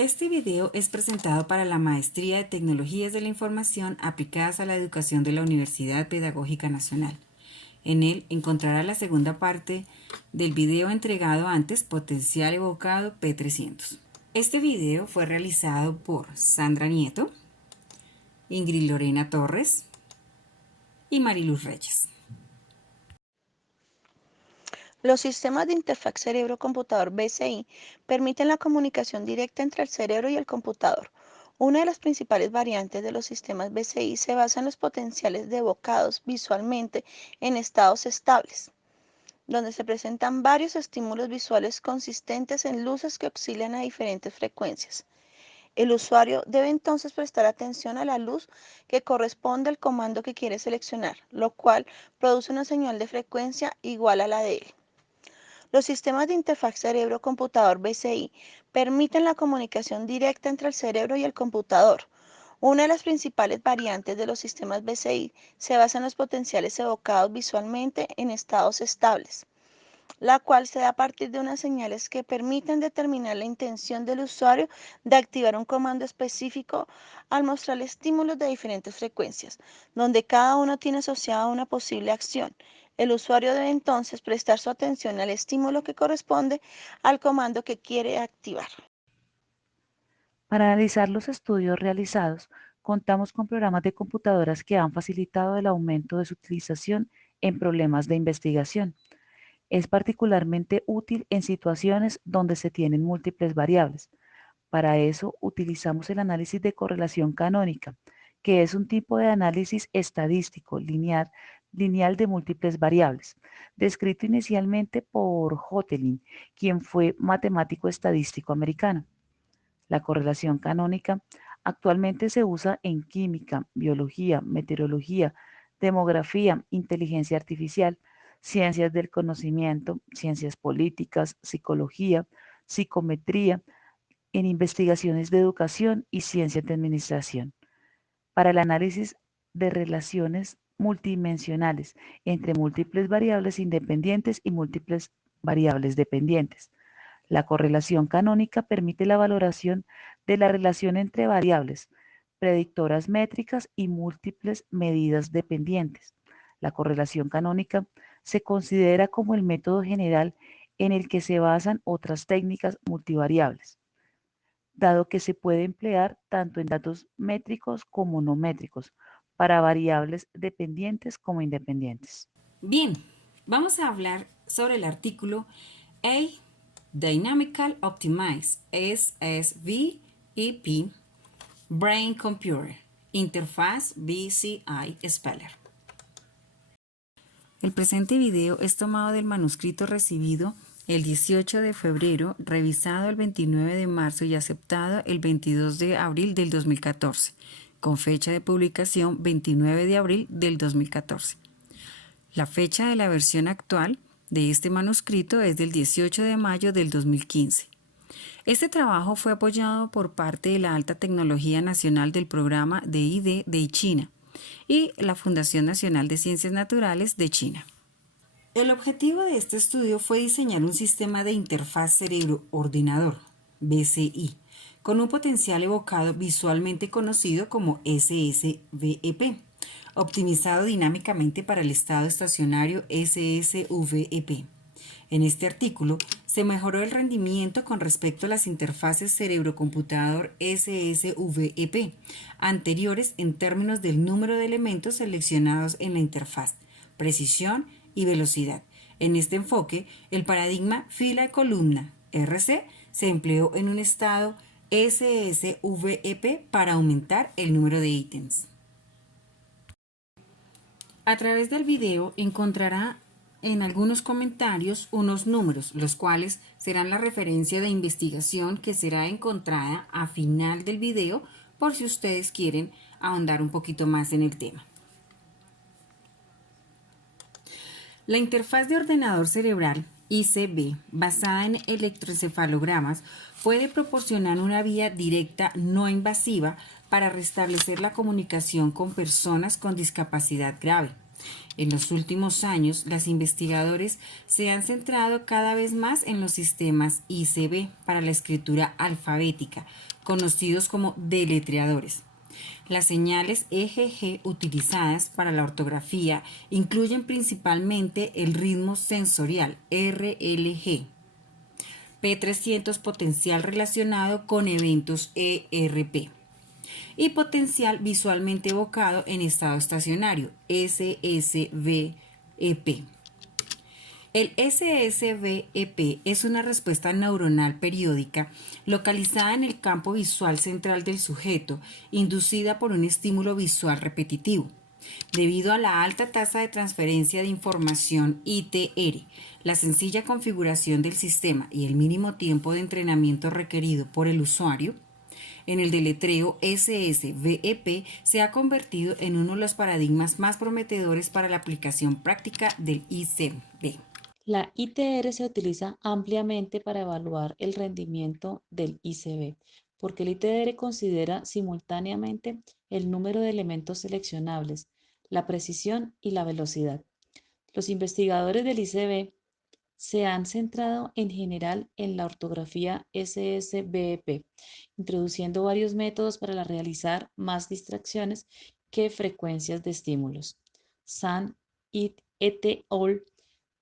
Este video es presentado para la Maestría de Tecnologías de la Información aplicadas a la educación de la Universidad Pedagógica Nacional. En él encontrará la segunda parte del video entregado antes, Potencial Evocado P300. Este video fue realizado por Sandra Nieto, Ingrid Lorena Torres y Mariluz Reyes. Los sistemas de interfaz cerebro-computador BCI permiten la comunicación directa entre el cerebro y el computador. Una de las principales variantes de los sistemas BCI se basa en los potenciales de evocados visualmente en estados estables, donde se presentan varios estímulos visuales consistentes en luces que oscilan a diferentes frecuencias. El usuario debe entonces prestar atención a la luz que corresponde al comando que quiere seleccionar, lo cual produce una señal de frecuencia igual a la de él. Los sistemas de interfaz cerebro-computador BCI permiten la comunicación directa entre el cerebro y el computador. Una de las principales variantes de los sistemas BCI se basa en los potenciales evocados visualmente en estados estables, la cual se da a partir de unas señales que permiten determinar la intención del usuario de activar un comando específico al mostrar estímulos de diferentes frecuencias, donde cada uno tiene asociada una posible acción. El usuario debe entonces prestar su atención al estímulo que corresponde al comando que quiere activar. Para analizar los estudios realizados, contamos con programas de computadoras que han facilitado el aumento de su utilización en problemas de investigación. Es particularmente útil en situaciones donde se tienen múltiples variables. Para eso utilizamos el análisis de correlación canónica, que es un tipo de análisis estadístico lineal de múltiples variables, descrito inicialmente por Hotelin, quien fue matemático estadístico americano. La correlación canónica actualmente se usa en química, biología, meteorología, demografía, inteligencia artificial, ciencias del conocimiento, ciencias políticas, psicología, psicometría, en investigaciones de educación y ciencias de administración, para el análisis de relaciones multidimensionales entre múltiples variables independientes y múltiples variables dependientes. La correlación canónica permite la valoración de la relación entre variables, predictoras métricas y múltiples medidas dependientes. La correlación canónica se considera como el método general en el que se basan otras técnicas multivariables, dado que se puede emplear tanto en datos métricos como no métricos, para variables dependientes como independientes. Bien, vamos a hablar sobre el artículo A Dynamical Optimize SSVEP Brain Computer Interfaz BCI Speller. El presente video es tomado del manuscrito recibido el 18 de febrero, revisado el 29 de marzo y aceptado el 22 de abril del 2014, con fecha de publicación 29 de abril del 2014. La fecha de la versión actual de este manuscrito es del 18 de mayo del 2015. Este trabajo fue apoyado por parte de la Alta Tecnología Nacional del Programa de ID de China y la Fundación Nacional de Ciencias Naturales de China. El objetivo de este estudio fue diseñar un sistema de interfaz cerebro-ordenador, BCI, con un potencial evocado visualmente conocido como SSVEP, optimizado dinámicamente para el estado estacionario SSVEP. En este artículo se mejoró el rendimiento con respecto a las interfaces cerebro-computador SSVEP anteriores en términos del número de elementos seleccionados en la interfaz, precisión y velocidad. En este enfoque, el paradigma fila-columna RC se empleó en un estado SSVEP para aumentar el número de ítems. A través del video encontrará en algunos comentarios unos números, los cuales serán la referencia de investigación que será encontrada a final del video por si ustedes quieren ahondar un poquito más en el tema. La interfaz de ordenador cerebral ICB, basada en electroencefalogramas, puede proporcionar una vía directa no invasiva para restablecer la comunicación con personas con discapacidad grave. En los últimos años, los investigadores se han centrado cada vez más en los sistemas ICB para la escritura alfabética, conocidos como deletreadores. Las señales EGG utilizadas para la ortografía incluyen principalmente el ritmo sensorial RLG, P300 potencial relacionado con eventos ERP y potencial visualmente evocado en estado estacionario SSVEP. El SSVEP es una respuesta neuronal periódica localizada en el campo visual central del sujeto, inducida por un estímulo visual repetitivo. Debido a la alta tasa de transferencia de información ITR, la sencilla configuración del sistema y el mínimo tiempo de entrenamiento requerido por el usuario, en el deletreo SSVEP se ha convertido en uno de los paradigmas más prometedores para la aplicación práctica del ICB. La ITR se utiliza ampliamente para evaluar el rendimiento del ICB, porque el ITR considera simultáneamente el número de elementos seleccionables, la precisión y la velocidad. Los investigadores del ICB se han centrado en general en la ortografía SSVEP, introduciendo varios métodos para realizar más distracciones que frecuencias de estímulos. San et al.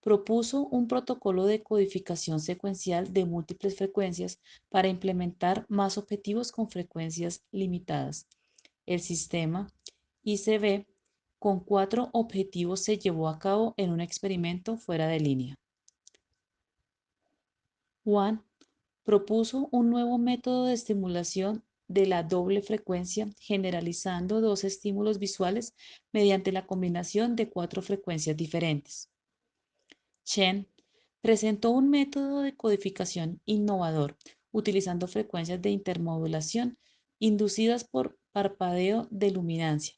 Propuso un protocolo de codificación secuencial de múltiples frecuencias para implementar más objetivos con frecuencias limitadas. El sistema ICB con 4 objetivos se llevó a cabo en un experimento fuera de línea. Juan propuso un nuevo método de estimulación de la doble frecuencia, generalizando 2 estímulos visuales mediante la combinación de 4 frecuencias diferentes. Chen presentó un método de codificación innovador, utilizando frecuencias de intermodulación inducidas por parpadeo de luminancia,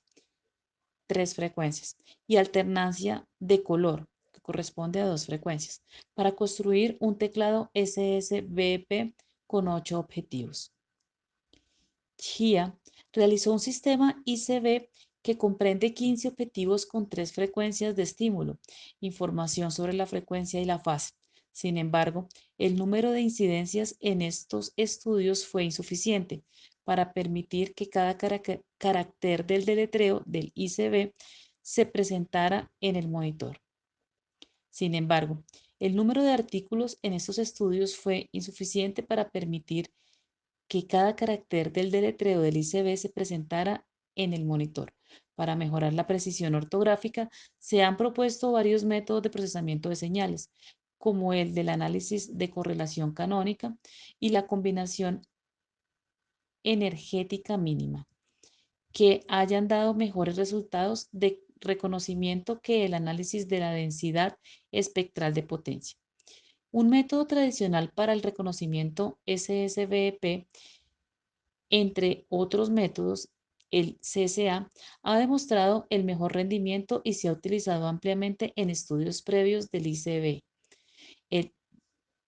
3 frecuencias, y alternancia de color, que corresponde a 2 frecuencias, para construir un teclado SSVP con 8 objetivos. Chia realizó un sistema ICB que comprende 15 objetivos con 3 frecuencias de estímulo, información sobre la frecuencia y la fase. Sin embargo, el número de incidencias en estos estudios fue insuficiente para permitir que cada carácter del deletreo del ICB se presentara en el monitor. Sin embargo, el número de artículos en estos estudios fue insuficiente para permitir que cada carácter del deletreo del ICB se presentara en el monitor. Para mejorar la precisión ortográfica, se han propuesto varios métodos de procesamiento de señales, como el del análisis de correlación canónica y la combinación energética mínima, que hayan dado mejores resultados de reconocimiento que el análisis de la densidad espectral de potencia. Un método tradicional para el reconocimiento SSVP, entre otros métodos, el CSA, ha demostrado el mejor rendimiento y se ha utilizado ampliamente en estudios previos del ICB.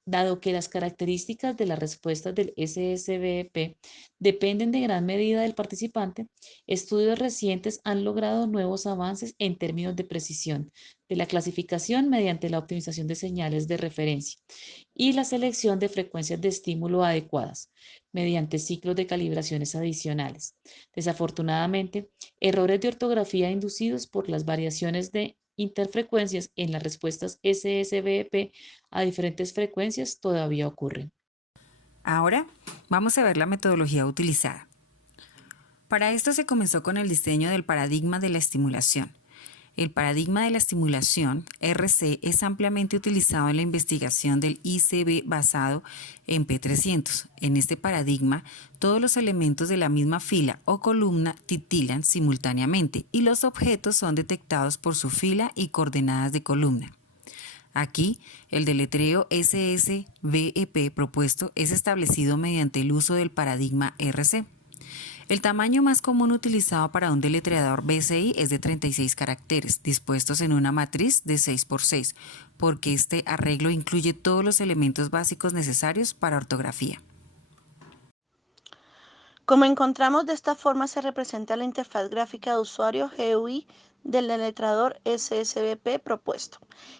Dado que las características de las respuestas del SSVP dependen de gran medida del participante, estudios recientes han logrado nuevos avances en términos de precisión de la clasificación mediante la optimización de señales de referencia y la selección de frecuencias de estímulo adecuadas mediante ciclos de calibraciones adicionales. Desafortunadamente, errores de ortografía inducidos por las variaciones de interfrecuencias en las respuestas SSVP a diferentes frecuencias todavía ocurren. Ahora vamos a ver la metodología utilizada. Para esto se comenzó con el diseño del paradigma de la estimulación. El paradigma de la estimulación, RC, es ampliamente utilizado en la investigación del ICB basado en P300. En este paradigma, todos los elementos de la misma fila o columna titilan simultáneamente y los objetos son detectados por su fila y coordenadas de columna. Aquí, el deletreo SSVEP propuesto es establecido mediante el uso del paradigma RC. El tamaño más común utilizado para un deletreador BCI es de 36 caracteres, dispuestos en una matriz de 6x6, porque este arreglo incluye todos los elementos básicos necesarios para ortografía. Como encontramos, de esta forma se representa la interfaz gráfica de usuario GUI del deletrador SSVP propuesto,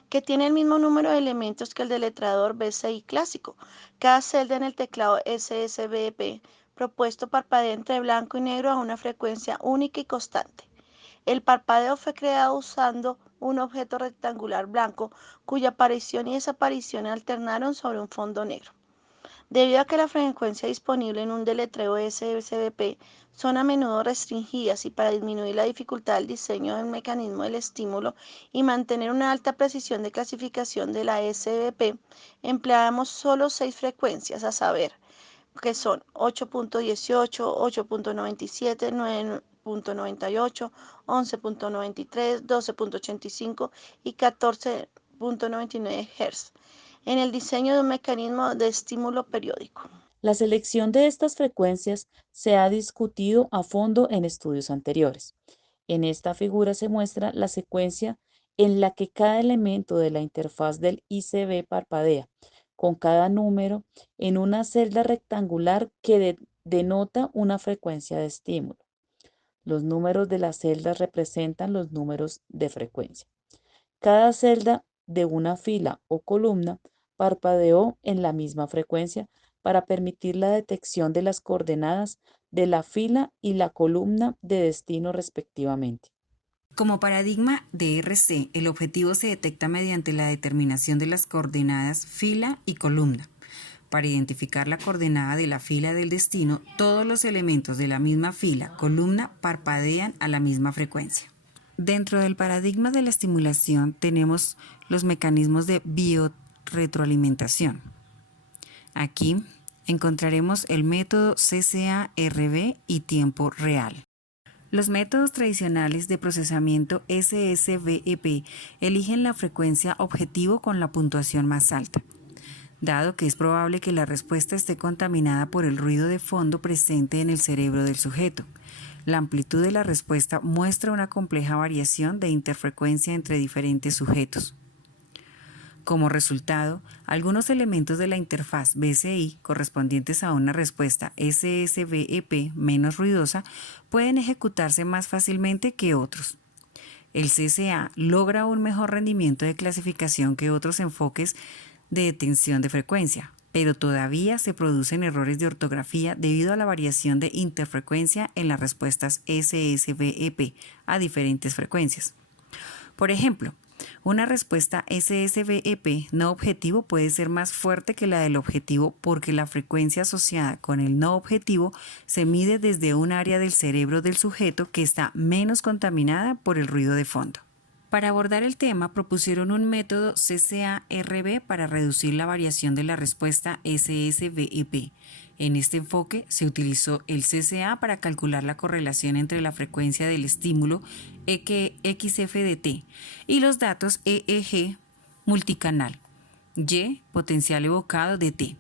que tiene el mismo número de elementos que el deletrador BCI clásico. Cada celda en el teclado SSVP propuesto parpadea entre blanco y negro a una frecuencia única y constante. El parpadeo fue creado usando un objeto rectangular blanco cuya aparición y desaparición alternaron sobre un fondo negro. Debido a que la frecuencia disponible en un deletreo SSVP son a menudo restringidas y para disminuir la dificultad del diseño del mecanismo del estímulo y mantener una alta precisión de clasificación de la SVP, empleamos solo 6 frecuencias, a saber, que son 8.18, 8.97, 9.98, 11.93, 12.85 y 14.99 Hz en el diseño de un mecanismo de estímulo periódico. La selección de estas frecuencias se ha discutido a fondo en estudios anteriores. En esta figura se muestra la secuencia en la que cada elemento de la interfaz del ICB parpadea, con cada número en una celda rectangular que denota una frecuencia de estímulo. Los números de las celdas representan los números de frecuencia. Cada celda de una fila o columna parpadeó en la misma frecuencia para permitir la detección de las coordenadas de la fila y la columna de destino respectivamente. Como paradigma de RC, el objetivo se detecta mediante la determinación de las coordenadas fila y columna. Para identificar la coordenada de la fila del destino, todos los elementos de la misma fila, columna, parpadean a la misma frecuencia. Dentro del paradigma de la estimulación tenemos los mecanismos de biorretroalimentación. Aquí encontraremos el método CCA-RB y tiempo real. Los métodos tradicionales de procesamiento SSVEP eligen la frecuencia objetivo con la puntuación más alta, dado que es probable que la respuesta esté contaminada por el ruido de fondo presente en el cerebro del sujeto. La amplitud de la respuesta muestra una compleja variación de interfrecuencia entre diferentes sujetos. Como resultado, algunos elementos de la interfaz BCI correspondientes a una respuesta SSVEP menos ruidosa pueden ejecutarse más fácilmente que otros. El CCA logra un mejor rendimiento de clasificación que otros enfoques de detención de frecuencia, pero todavía se producen errores de ortografía debido a la variación de interfrecuencia en las respuestas SSVEP a diferentes frecuencias. Por ejemplo, una respuesta SSVEP no objetivo puede ser más fuerte que la del objetivo porque la frecuencia asociada con el no objetivo se mide desde un área del cerebro del sujeto que está menos contaminada por el ruido de fondo. Para abordar el tema, propusieron un método CCA-RB para reducir la variación de la respuesta SSVEP. En este enfoque se utilizó el CCA para calcular la correlación entre la frecuencia del estímulo XF/t y los datos EEG multicanal, Y potencial evocado de t.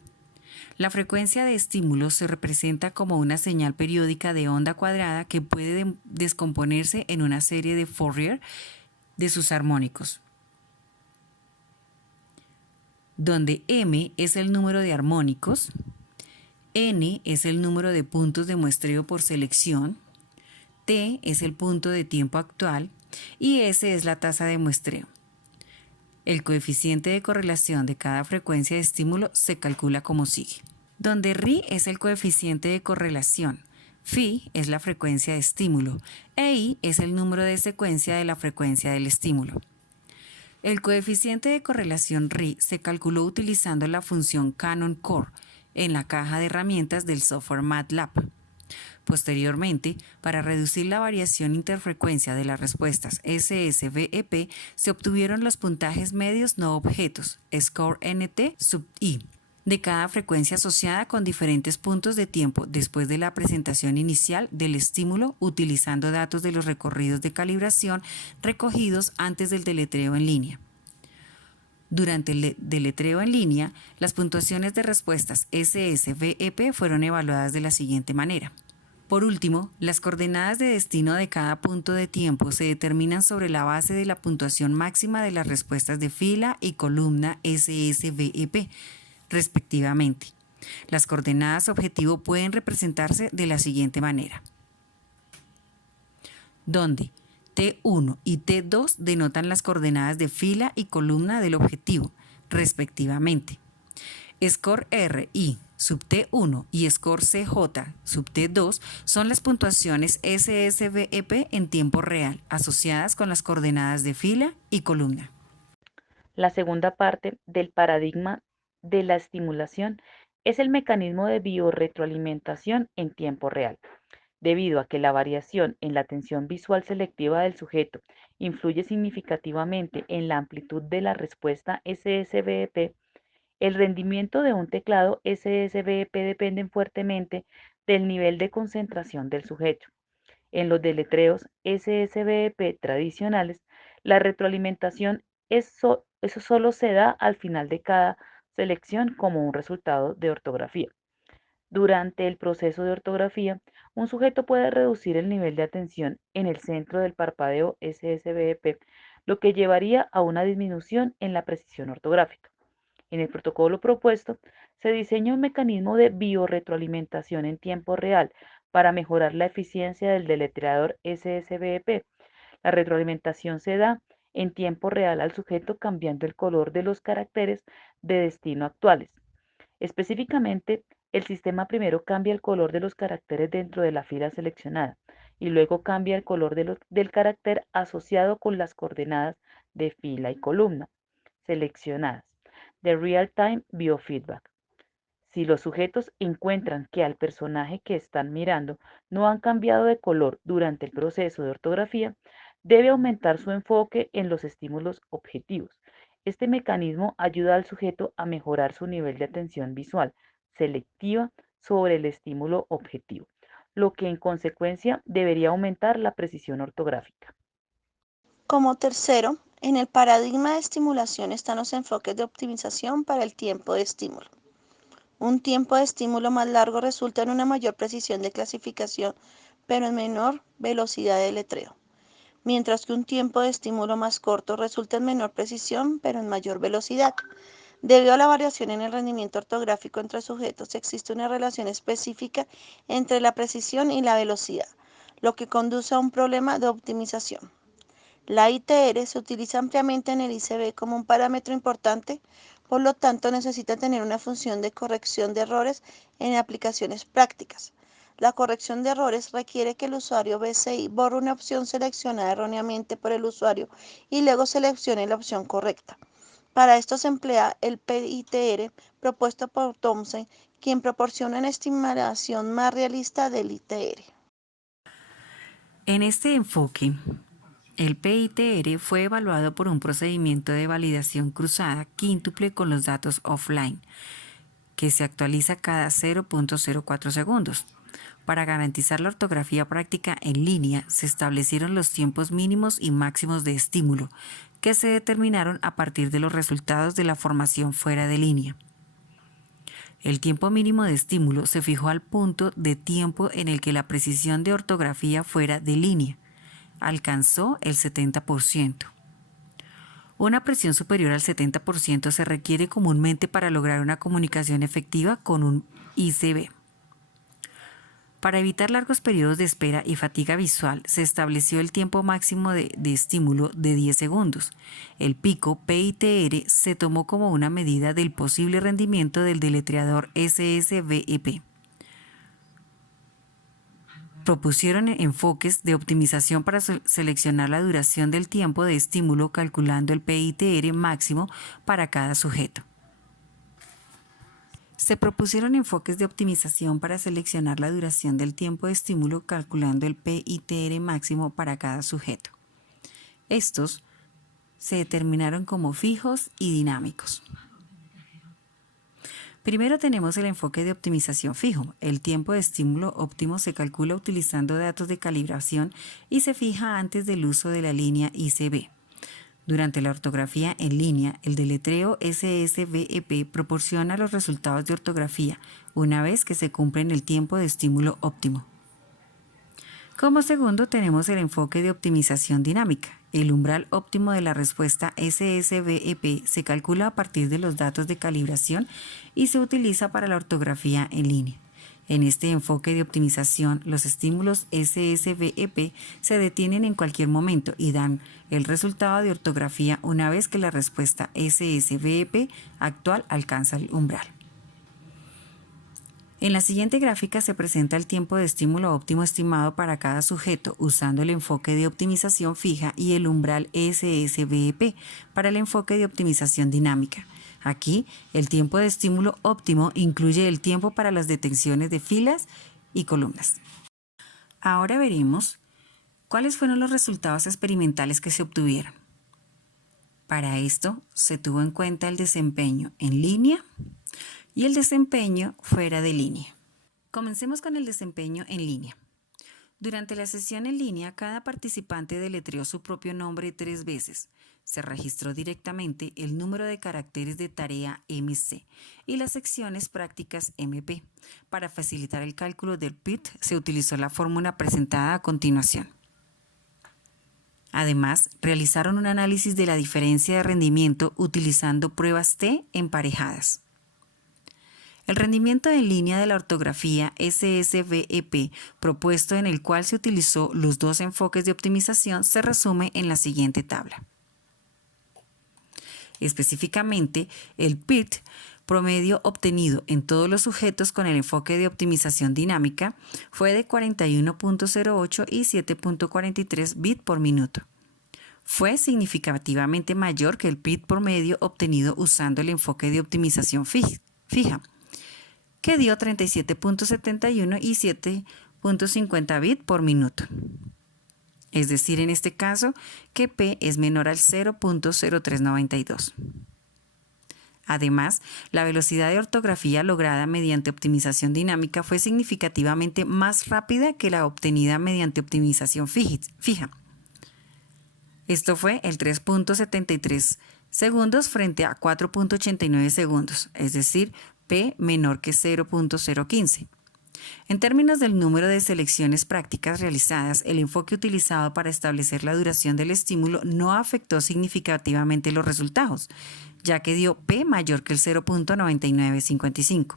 La frecuencia de estímulo se representa como una señal periódica de onda cuadrada que puede descomponerse en una serie de Fourier de sus armónicos, donde m es el número de armónicos, n es el número de puntos de muestreo por selección, t es el punto de tiempo actual y s es la tasa de muestreo. El coeficiente de correlación de cada frecuencia de estímulo se calcula como sigue, donde ρ es el coeficiente de correlación, phi es la frecuencia de estímulo e i es el número de secuencia de la frecuencia del estímulo. El coeficiente de correlación ρ se calculó utilizando la función Cannon Core en la caja de herramientas del software MATLAB. Posteriormente, para reducir la variación interfrecuencia de las respuestas SSVEP, se obtuvieron los puntajes medios no objetos, score NT sub i, de cada frecuencia asociada con diferentes puntos de tiempo después de la presentación inicial del estímulo utilizando datos de los recorridos de calibración recogidos antes del deletreo en línea. Durante el deletreo en línea, las puntuaciones de respuestas SSVEP fueron evaluadas de la siguiente manera. Por último, las coordenadas de destino de cada punto de tiempo se determinan sobre la base de la puntuación máxima de las respuestas de fila y columna SSVEP, respectivamente. Las coordenadas objetivo pueden representarse de la siguiente manera, donde T1 y T2 denotan las coordenadas de fila y columna del objetivo, respectivamente. Score RI sub T1 y Score CJ sub T2 son las puntuaciones SSVEP en tiempo real, asociadas con las coordenadas de fila y columna. La segunda parte del paradigma de la estimulación es el mecanismo de biorretroalimentación en tiempo real. Debido a que la variación en la atención visual selectiva del sujeto influye significativamente en la amplitud de la respuesta SSVEP, el rendimiento de un teclado SSVEP depende fuertemente del nivel de concentración del sujeto. En los deletreos SSVEP tradicionales, la retroalimentación eso solo se da al final de cada selección como un resultado de ortografía. Durante el proceso de ortografía, un sujeto puede reducir el nivel de atención en el centro del parpadeo SSVEP, lo que llevaría a una disminución en la precisión ortográfica. En el protocolo propuesto, se diseña un mecanismo de biorretroalimentación en tiempo real para mejorar la eficiencia del deletreador SSVEP. La retroalimentación se da en tiempo real al sujeto cambiando el color de los caracteres de destino actuales. Específicamente, el sistema primero cambia el color de los caracteres dentro de la fila seleccionada y luego cambia el color del carácter asociado con las coordenadas de fila y columna seleccionadas de Real-Time Biofeedback. Si los sujetos encuentran que al personaje que están mirando no han cambiado de color durante el proceso de ortografía, debe aumentar su enfoque en los estímulos objetivos. Este mecanismo ayuda al sujeto a mejorar su nivel de atención visual selectiva sobre el estímulo objetivo, lo que en consecuencia debería aumentar la precisión ortográfica. Como tercero, en el paradigma de estimulación están los enfoques de optimización para el tiempo de estímulo. Un tiempo de estímulo más largo resulta en una mayor precisión de clasificación, pero en menor velocidad de letreo, mientras que un tiempo de estímulo más corto resulta en menor precisión, pero en mayor velocidad. Debido a la variación en el rendimiento ortográfico entre sujetos, existe una relación específica entre la precisión y la velocidad, lo que conduce a un problema de optimización. La ITR se utiliza ampliamente en el ICB como un parámetro importante, por lo tanto necesita tener una función de corrección de errores en aplicaciones prácticas. La corrección de errores requiere que el usuario BCI borre una opción seleccionada erróneamente por el usuario y luego seleccione la opción correcta. Para esto se emplea el PITR propuesto por Thompson, quien proporciona una estimación más realista del ITR. En este enfoque, el PITR fue evaluado por un procedimiento de validación cruzada quíntuple con los datos offline, que se actualiza cada 0.04 segundos. Para garantizar la ortografía práctica en línea, se establecieron los tiempos mínimos y máximos de estímulo, que se determinaron a partir de los resultados de la formación fuera de línea. El tiempo mínimo de estímulo se fijó al punto de tiempo en el que la precisión de ortografía fuera de línea alcanzó el 70%. Una presión superior al 70% se requiere comúnmente para lograr una comunicación efectiva con un ICB. Para evitar largos periodos de espera y fatiga visual, se estableció el tiempo máximo de estímulo de 10 segundos. El pico PITR se tomó como una medida del posible rendimiento del deletreador SSVEP. Propusieron enfoques de optimización para seleccionar la duración del tiempo de estímulo calculando el PITR máximo para cada sujeto. Se propusieron enfoques de optimización para seleccionar la duración del tiempo de estímulo calculando el PITR máximo para cada sujeto. Estos se determinaron como fijos y dinámicos. Primero tenemos el enfoque de optimización fijo. El tiempo de estímulo óptimo se calcula utilizando datos de calibración y se fija antes del uso de la línea ICB. Durante la ortografía en línea, el deletreo SSVEP proporciona los resultados de ortografía una vez que se cumplen el tiempo de estímulo óptimo. Como segundo tenemos el enfoque de optimización dinámica. El umbral óptimo de la respuesta SSVEP se calcula a partir de los datos de calibración y se utiliza para la ortografía en línea. En este enfoque de optimización, los estímulos SSVEP se detienen en cualquier momento y dan el resultado de ortografía una vez que la respuesta SSVEP actual alcanza el umbral. En la siguiente gráfica se presenta el tiempo de estímulo óptimo estimado para cada sujeto usando el enfoque de optimización fija y el umbral SSVEP para el enfoque de optimización dinámica. Aquí, el tiempo de estímulo óptimo incluye el tiempo para las detenciones de filas y columnas. Ahora veremos cuáles fueron los resultados experimentales que se obtuvieron. Para esto, se tuvo en cuenta el desempeño en línea y el desempeño fuera de línea. Comencemos con el desempeño en línea. Durante la sesión en línea, cada participante deletreó su propio nombre 3 veces. Se registró directamente el número de caracteres de tarea MC y las secciones prácticas MP. Para facilitar el cálculo del PIT, se utilizó la fórmula presentada a continuación. Además, realizaron un análisis de la diferencia de rendimiento utilizando pruebas T emparejadas. El rendimiento en línea de la ortografía SSVEP propuesto, en el cual se utilizó los 2 enfoques de optimización, se resume en la siguiente tabla. Específicamente, el PIT promedio obtenido en todos los sujetos con el enfoque de optimización dinámica fue de 41.08 y 7.43 bits por minuto. Fue significativamente mayor que el PIT promedio obtenido usando el enfoque de optimización fija, que dio 37.71 y 7.50 bits por minuto. Es decir, en este caso, que P es menor al 0.0392. Además, la velocidad de ortografía lograda mediante optimización dinámica fue significativamente más rápida que la obtenida mediante optimización fija. Esto fue el 3.73 segundos frente a 4.89 segundos, es decir, P menor que 0.015. En términos del número de selecciones prácticas realizadas, el enfoque utilizado para establecer la duración del estímulo no afectó significativamente los resultados, ya que dio P mayor que el 0.9955.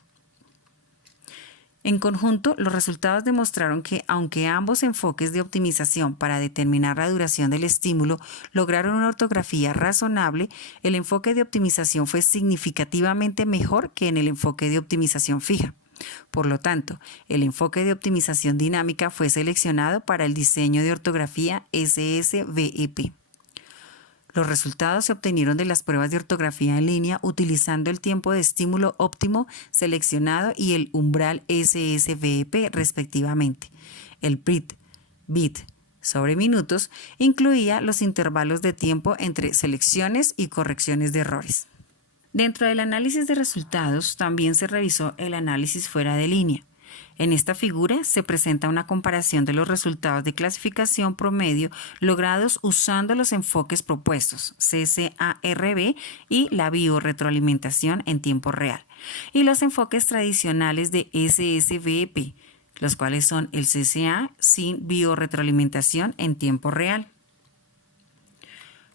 En conjunto, los resultados demostraron que, aunque ambos enfoques de optimización para determinar la duración del estímulo lograron una ortografía razonable, el enfoque de optimización fue significativamente mejor que en el enfoque de optimización fija. Por lo tanto, el enfoque de optimización dinámica fue seleccionado para el diseño de ortografía SSVEP. Los resultados se obtenieron de las pruebas de ortografía en línea utilizando el tiempo de estímulo óptimo seleccionado y el umbral SSVEP respectivamente. El PIT, bit sobre minutos, incluía los intervalos de tiempo entre selecciones y correcciones de errores. Dentro del análisis de resultados también se revisó el análisis fuera de línea. En esta figura se presenta una comparación de los resultados de clasificación promedio logrados usando los enfoques propuestos, CCARB y la biorretroalimentación en tiempo real, y los enfoques tradicionales de SSVEP, los cuales son el CCA sin biorretroalimentación en tiempo real.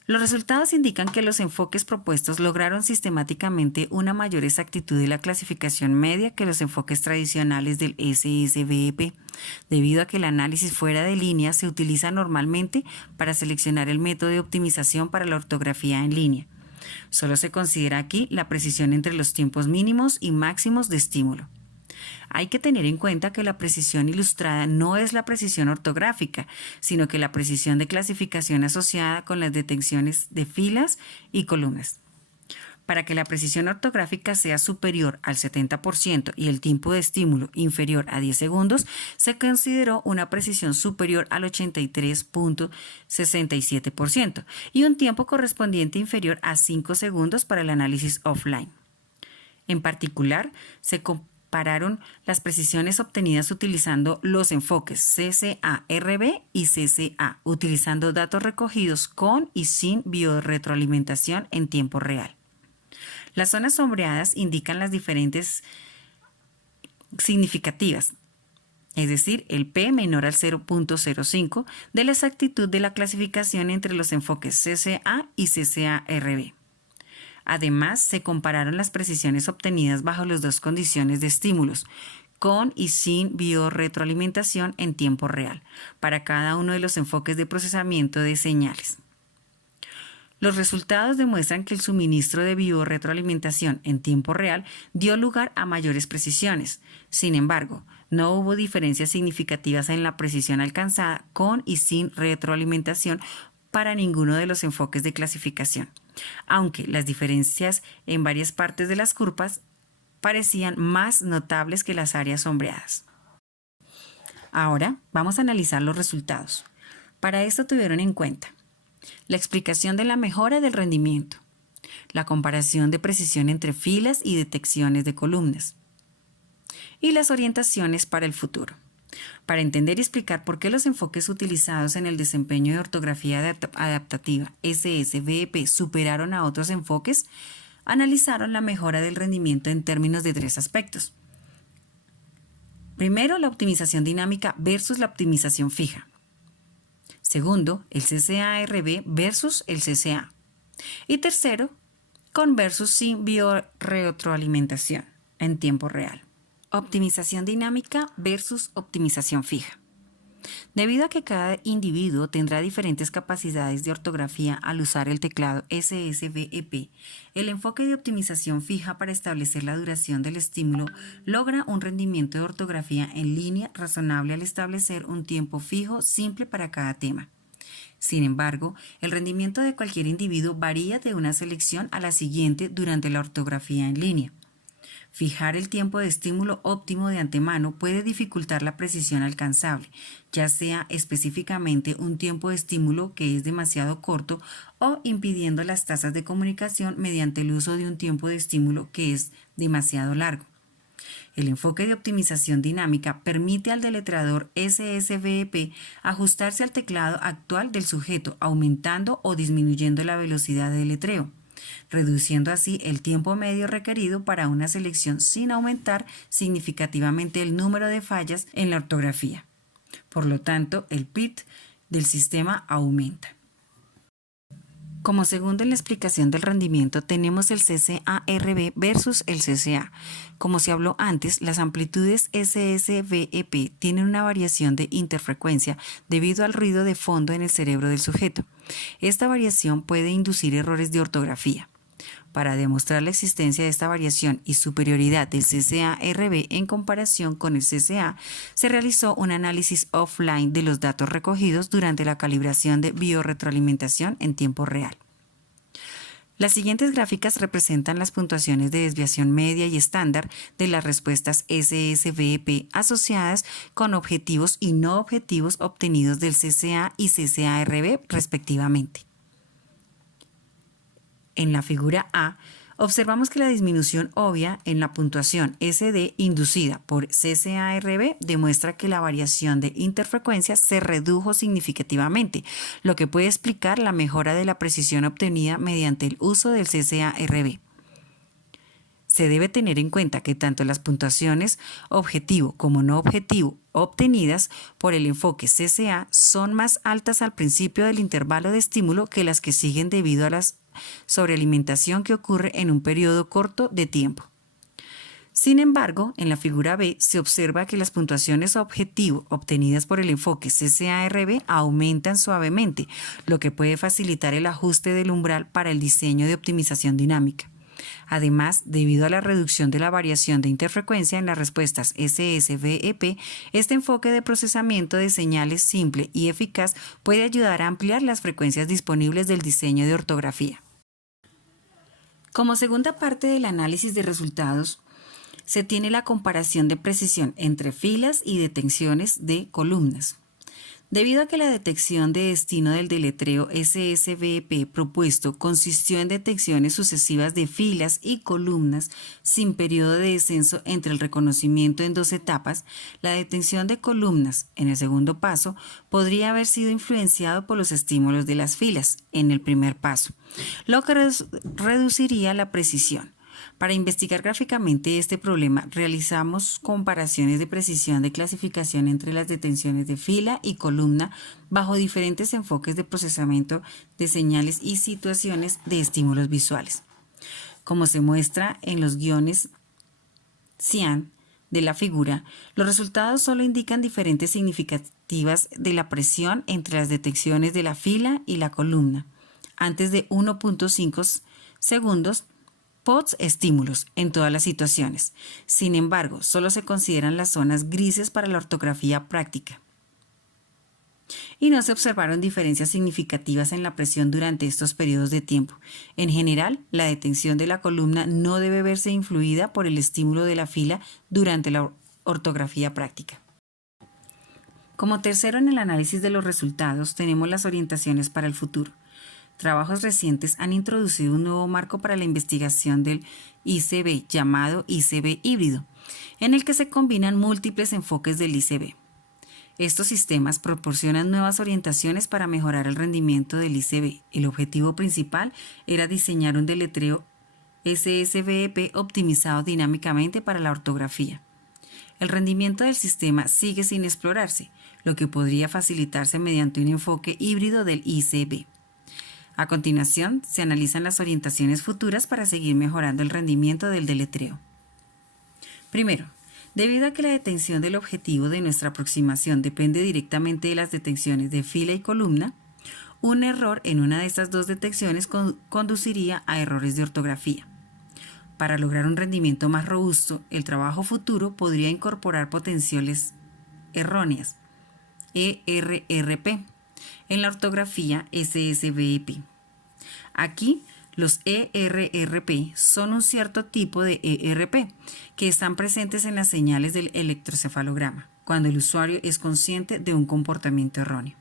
Los resultados indican que los enfoques propuestos lograron sistemáticamente una mayor exactitud de la clasificación media que los enfoques tradicionales del SSVEP, debido a que el análisis fuera de línea se utiliza normalmente para seleccionar el método de optimización para la ortografía en línea. Solo se considera aquí la precisión entre los tiempos mínimos y máximos de estímulo. Hay que tener en cuenta que la precisión ilustrada no es la precisión ortográfica, sino que la precisión de clasificación asociada con las detenciones de filas y columnas. Para que la precisión ortográfica sea superior al 70% y el tiempo de estímulo inferior a 10 segundos, se consideró una precisión superior al 83.67% y un tiempo correspondiente inferior a 5 segundos para el análisis offline. En particular, se compararon las precisiones obtenidas utilizando los enfoques CCARB y CCA, utilizando datos recogidos con y sin biorretroalimentación en tiempo real. Las zonas sombreadas indican las diferentes significativas. es decir, el P menor al 0.05 de la exactitud de la clasificación entre los enfoques CCA y CCA-RB. Además, se compararon las precisiones obtenidas bajo las dos condiciones de estímulos, con y sin biorretroalimentación en tiempo real, para cada uno de los enfoques de procesamiento de señales. Los resultados demuestran que el suministro de biorretroalimentación en tiempo real dio lugar a mayores precisiones. Sin embargo, no hubo diferencias significativas en la precisión alcanzada con y sin retroalimentación para ninguno de los enfoques de clasificación, aunque las diferencias en varias partes de las curvas parecían más notables que las áreas sombreadas. Ahora vamos a analizar los resultados. Para esto tuvieron en cuenta la explicación de la mejora del rendimiento, la comparación de precisión entre filas y detecciones de columnas, y las orientaciones para el futuro. Para entender y explicar por qué los enfoques utilizados en el desempeño de ortografía adaptativa SSVEP superaron a otros enfoques, analizaron la mejora del rendimiento en términos de tres aspectos. Primero, la optimización dinámica versus la optimización fija. Segundo, el CCA-RB versus el CCA. Y tercero, con versus sin biorretroalimentación en tiempo real. Optimización dinámica versus optimización fija. Debido a que cada individuo tendrá diferentes capacidades de ortografía al usar el teclado SSVEP, el enfoque de optimización fija para establecer la duración del estímulo logra un rendimiento de ortografía en línea razonable al establecer un tiempo fijo simple para cada tema. Sin embargo, el rendimiento de cualquier individuo varía de una selección a la siguiente durante la ortografía en línea. Fijar el tiempo de estímulo óptimo de antemano puede dificultar la precisión alcanzable, ya sea específicamente un tiempo de estímulo que es demasiado corto o impidiendo las tasas de comunicación mediante el uso de un tiempo de estímulo que es demasiado largo. El enfoque de optimización dinámica permite al deletreador SSVEP ajustarse al teclado actual del sujeto, aumentando o disminuyendo la velocidad de deletreo, reduciendo así el tiempo medio requerido para una selección sin aumentar significativamente el número de fallas en la ortografía. Por lo tanto, el PIT del sistema aumenta. Como segundo en la explicación del rendimiento tenemos el CCA-RB versus el CCA. Como se habló antes, las amplitudes SSVEP tienen una variación de interfrecuencia debido al ruido de fondo en el cerebro del sujeto. Esta variación puede inducir errores de ortografía. Para demostrar la existencia de esta variación y superioridad del CCA-RB en comparación con el CCA, se realizó un análisis offline de los datos recogidos durante la calibración de biorretroalimentación en tiempo real. Las siguientes gráficas representan las puntuaciones de desviación media y estándar de las respuestas SSVEP asociadas con objetivos y no objetivos obtenidos del CCA y CCA-RB respectivamente. En la figura A, observamos que la disminución obvia en la puntuación SD inducida por CCA-RB demuestra que la variación de interfrecuencia se redujo significativamente, lo que puede explicar la mejora de la precisión obtenida mediante el uso del CCA-RB. Se debe tener en cuenta que tanto las puntuaciones objetivo como no objetivo obtenidas por el enfoque CCA son más altas al principio del intervalo de estímulo que las que siguen debido a la sobrealimentación que ocurre en un periodo corto de tiempo. Sin embargo, en la figura B se observa que las puntuaciones objetivo obtenidas por el enfoque CCA-RB aumentan suavemente, lo que puede facilitar el ajuste del umbral para el diseño de optimización dinámica. Además, debido a la reducción de la variación de interfrecuencia en las respuestas SSVEP, este enfoque de procesamiento de señales simple y eficaz puede ayudar a ampliar las frecuencias disponibles del diseño de ortografía. Como segunda parte del análisis de resultados, se tiene la comparación de precisión entre filas y detecciones de columnas. Debido a que la detección de destino del deletreo SSVEP propuesto consistió en detecciones sucesivas de filas y columnas sin periodo de descenso entre el reconocimiento en dos etapas, la detección de columnas en el segundo paso podría haber sido influenciado por los estímulos de las filas en el primer paso, lo que reduciría la precisión. Para investigar gráficamente este problema, realizamos comparaciones de precisión de clasificación entre las detenciones de fila y columna bajo diferentes enfoques de procesamiento de señales y situaciones de estímulos visuales. Como se muestra en los guiones cian de la figura, los resultados solo indican diferencias significativas de la presión entre las detecciones de la fila y la columna, antes de 1.5 segundos post estímulos en todas las situaciones. Sin embargo, solo se consideran las zonas grises para la ortografía práctica. Y no se observaron diferencias significativas en la presión durante estos periodos de tiempo. En general, la detención de la columna no debe verse influida por el estímulo de la fila durante la ortografía práctica. Como tercero en el análisis de los resultados, tenemos las orientaciones para el futuro. Trabajos recientes han introducido un nuevo marco para la investigación del ICB llamado ICB híbrido, en el que se combinan múltiples enfoques del ICB. Estos sistemas proporcionan nuevas orientaciones para mejorar el rendimiento del ICB. El objetivo principal era diseñar un deletreo SSVEP optimizado dinámicamente para la ortografía. El rendimiento del sistema sigue sin explorarse, lo que podría facilitarse mediante un enfoque híbrido del ICB. A continuación, se analizan las orientaciones futuras para seguir mejorando el rendimiento del deletreo. Primero, debido a que la detención del objetivo de nuestra aproximación depende directamente de las detenciones de fila y columna, un error en una de estas dos detecciones conduciría a errores de ortografía. Para lograr un rendimiento más robusto, el trabajo futuro podría incorporar potenciales erróneas, ERRP, en la ortografía SSVEP. Aquí, los ERRP son un cierto tipo de ERP que están presentes en las señales del electrocefalograma, cuando el usuario es consciente de un comportamiento erróneo.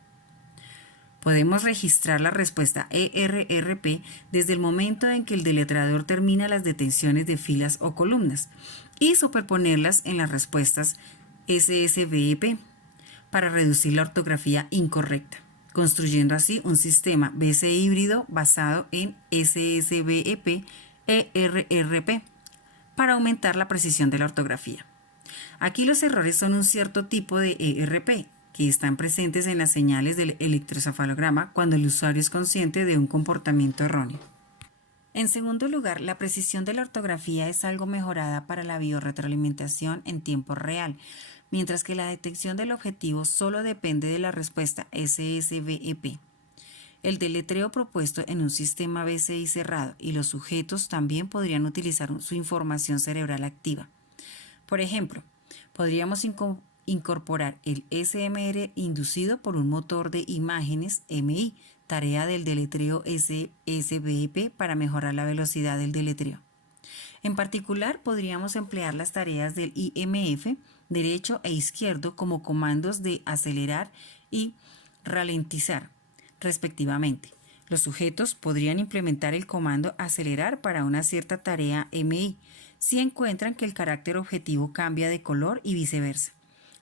Podemos registrar la respuesta ERRP desde el momento en que el deletreador termina las detenciones de filas o columnas y superponerlas en las respuestas SSVEP para reducir la ortografía incorrecta, construyendo así un sistema BC híbrido basado en SSVEP ERRP para aumentar la precisión de la ortografía. Aquí los errores son un cierto tipo de ERP que están presentes en las señales del electrocefalograma cuando el usuario es consciente de un comportamiento erróneo. En segundo lugar, la precisión de la ortografía es algo mejorada para la biorretroalimentación en tiempo real, mientras que la detección del objetivo solo depende de la respuesta SSVEP. El deletreo propuesto en un sistema BCI cerrado y los sujetos también podrían utilizar su información cerebral activa. Por ejemplo, podríamos incorporar el SMR inducido por un motor de imágenes MI, tarea del deletreo SSVEP para mejorar la velocidad del deletreo. En particular, podríamos emplear las tareas del IMF, derecho e izquierdo, como comandos de acelerar y ralentizar, respectivamente. Los sujetos podrían implementar el comando acelerar para una cierta tarea MI, si encuentran que el carácter objetivo cambia de color y viceversa.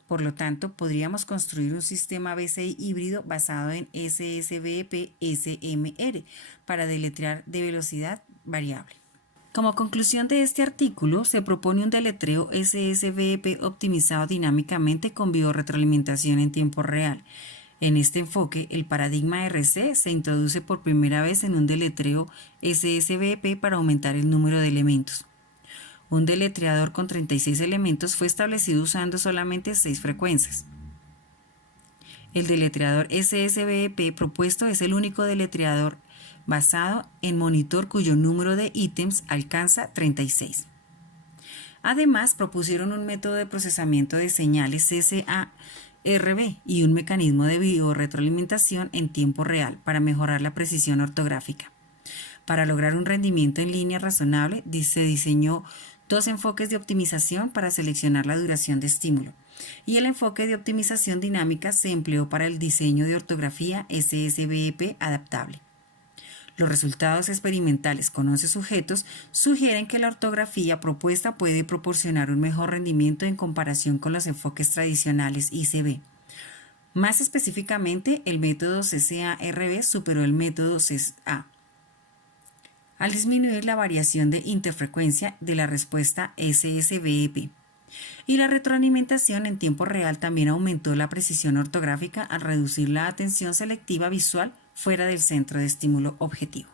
Por lo tanto, podríamos construir un sistema BCI híbrido basado en SSVEP SMR para deletrear de velocidad variable. Como conclusión de este artículo, se propone un deletreo SSVEP optimizado dinámicamente con biorretroalimentación en tiempo real. En este enfoque, el paradigma RC se introduce por primera vez en un deletreo SSVEP para aumentar el número de elementos. Un deletreador con 36 elementos fue establecido usando solamente 6 frecuencias. El deletreador SSVEP propuesto es el único deletreador basado en monitor cuyo número de ítems alcanza 36. Además, propusieron un método de procesamiento de señales CCARB y un mecanismo de biorretroalimentación en tiempo real para mejorar la precisión ortográfica. Para lograr un rendimiento en línea razonable, se diseñó 2 enfoques de optimización para seleccionar la duración de estímulo, y el enfoque de optimización dinámica se empleó para el diseño de ortografía SSVEP adaptable. Los resultados experimentales con 11 sujetos sugieren que la ortografía propuesta puede proporcionar un mejor rendimiento en comparación con los enfoques tradicionales ICB. Más específicamente, el método CCARB superó el método CESA. al disminuir la variación de interfrecuencia de la respuesta SSBEP. Y la retroalimentación en tiempo real también aumentó la precisión ortográfica al reducir la atención selectiva visual fuera del centro de estímulo objetivo.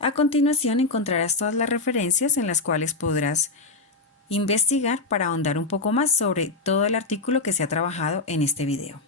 A continuación encontrarás todas las referencias en las cuales podrás investigar para ahondar un poco más sobre todo el artículo que se ha trabajado en este video.